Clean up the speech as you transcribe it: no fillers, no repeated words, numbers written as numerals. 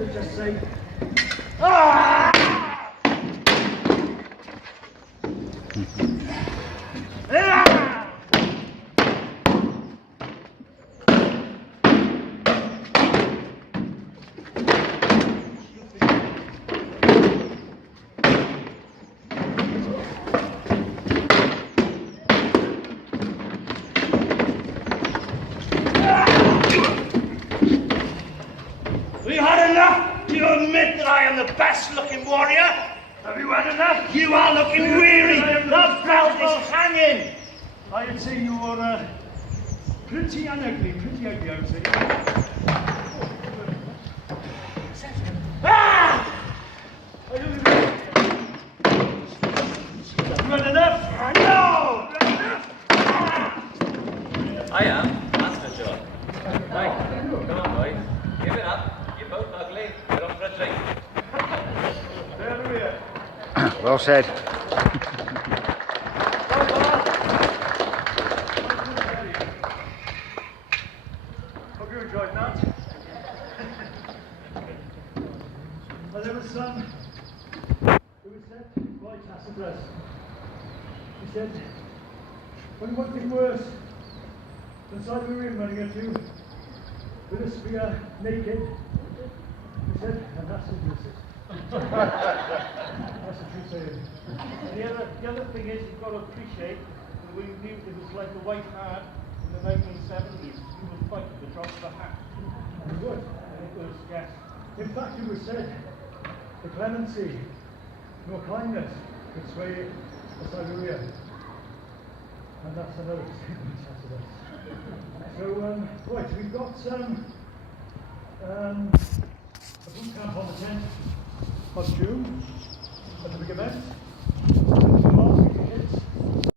to just say, ah! Have you had enough? Do you admit that I am the best looking warrior? Have you had enough? You are looking weary. The belt is hanging. I'd say you're pretty ugly, I would say. Ah! Have you had enough? No! I am, that's for sure. Right, come on boys, give it up. You're both ugly, you're up for a drink. There we are. Well said. Hope you enjoyed that. Well, there was it was said by Tacitus. He said, when one thing worse than Siberian running at you with a spear naked, he said, and that's implicit. That's a true saying. The other thing is, you've got to appreciate that we knew it was like the White Hart in the 1970s. You would fight at the drop of a hat. You would. And it was, yes. In fact, it was said, the clemency nor kindness could sway a Siberia. And that's another statement, Tacitus. So, right, we've got a boot camp on the 10th of June at the big event.